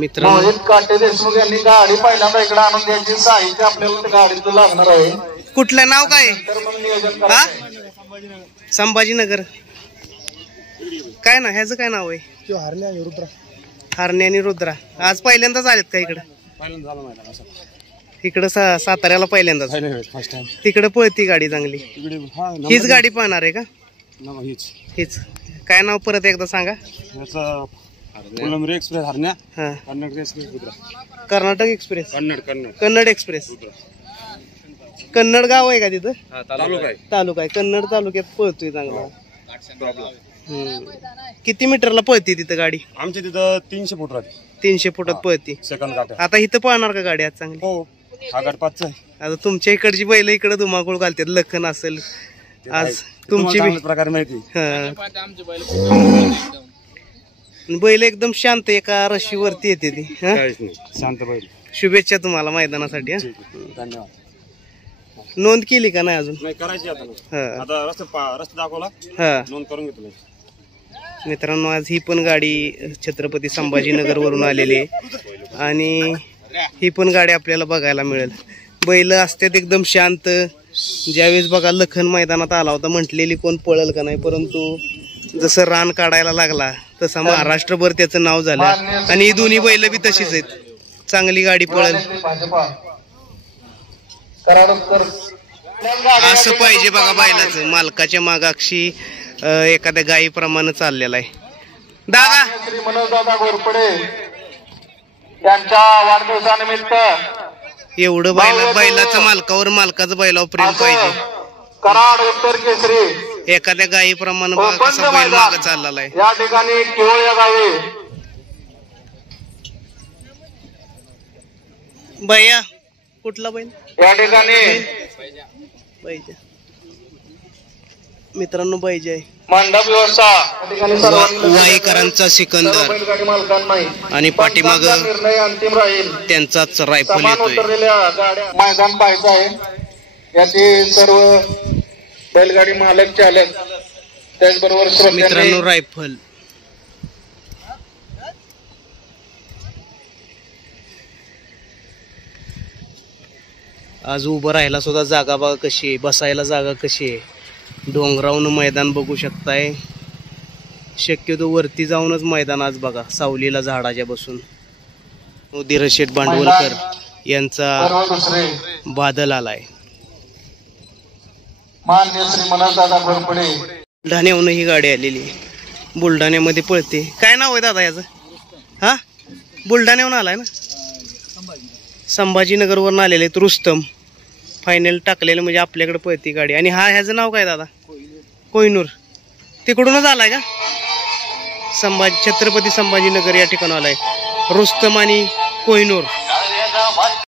मित्रांनो मोहित काटे देशमुख यांनी गाडी पहिल्यांदा इकडे आणून द्यायची साहित्य आपल्याला गाडीचं लागणार आहे. कुठलं नाव काय तर मग नियोजन हा करा. संभाजीनगर काय ना ह्याचं काय नाव आहे हरणे आणि रुद्रा आज पहिल्यांदाच आलेत का इकडं इकडं साताऱ्याला पहिल्यांदाच तिकडं पळती गाडी चांगली हीच गाडी पाहणार आहे का हीच काय नाव परत एकदा सांगा एक्सप्रेस हरण्या हा कर्नाटक एक्सप्रेस कन्नड एक्सप्रेस कन्नड गाव आहे का तिथं तालुका आहे कन्नड तालुक्यात पळतोय चांगला किती मीटरला पळते तिथं गाडी आमच्या तिथं 300 फूट राहते 300 फुटात पळते सेकंद काट्या. आता इथं पळणार का गाडी आज चांगली हो हा गट 5चा आहे. आता तुमच्या इकडची बैल इकडे धुमाकूळ घालतात लखन असेल आज तुमची प्रकारे माहिती बैल एकदम शांत एका रशीवरती येते ती शांत बैल. शुभेच्छा तुम्हाला मैदानासाठी धन्यवाद. नोंद केली का नाही अजून नाही करायची आता हा आता रस्ता दाखवला हा नोंद करून घेतलं. मित्रांनो आज ही पण गाडी छत्रपती संभाजीनगर वरून आलेली आहे आणि ही पण गाडी आपल्याला बघायला मिळेल. बैल असतात एकदम शांत. ज्यावेळेस बघा लखन मैदानात आला होता म्हटलेली कोण पळल का नाही परंतु जसं रान काढायला लागला तसं महाराष्ट्रभर त्याचं नाव झालं आणि ही दोन्ही बैल बी तशीच आहेत. चांगली गाडी पळल असं पाहिजे बघा बैलाचं मालकाच्या मागाक्षी एखाद्या गायीप्रमाणे चाललेला आहे. दादा श्री मनोजदादा घोरपडे यांच्या वाढदिवसानिमित्त एवढं बैलाचं मालकाचं बैलावर प्रेम पाहिजे. कराड उत्तर केसरी एखाद्या गायीप्रमाणे कसा बैल माग चाललेला आहे. या ठिकाणी केवळ या गावी भैया कुठला बैल या ठिकाणी पाहिजे मित्रांनो पाहिजे मंडप व्यवस्था या ठिकाणी वाईकरांचा सिकंदर बैलगाडी मालकांना आणि पाठीमाग निर्णय अंतिम राहील. त्यांचाच रायफल समान येतोय. उतरलेल्या गाड्या मैदान पाहायचं आहे. याचे सर्व बैलगाडी मालक चालक त्याचबरोबर मित्रांनो श्रोत्यांनी रायफल आज उभं राहायला सुद्धा जागा बघा कशी आहे बसायला जागा कशी आहे. डोंगरावरून मैदान बघू शकताय. शक्यतो वरती जाऊनच मैदान आज बघा सावलीला झाडाच्या बसून. उदीर शेठ भांडवलकर यांचा दुसरे बादल आलाय. मान्य श्री मनोजदादा घोरपडे बुलढाण्याहून ही गाडी आलेली आहे. बुलढाण्यामध्ये पळते. काय नाव आहे दादा याचं हा बुलढाण्याहून आलाय ना संभाजीनगरवरून आलेले आहेत. रुस्तम फायनल टाकलेलं म्हणजे आपल्याकडे पळती गाडी. आणि हा ह्याचं नाव काय दादा कोहिनूर तिकडूनच आलाय का छत्रपती संभाजीनगर या ठिकाणी आलाय रुस्तम आणि कोहिनूर.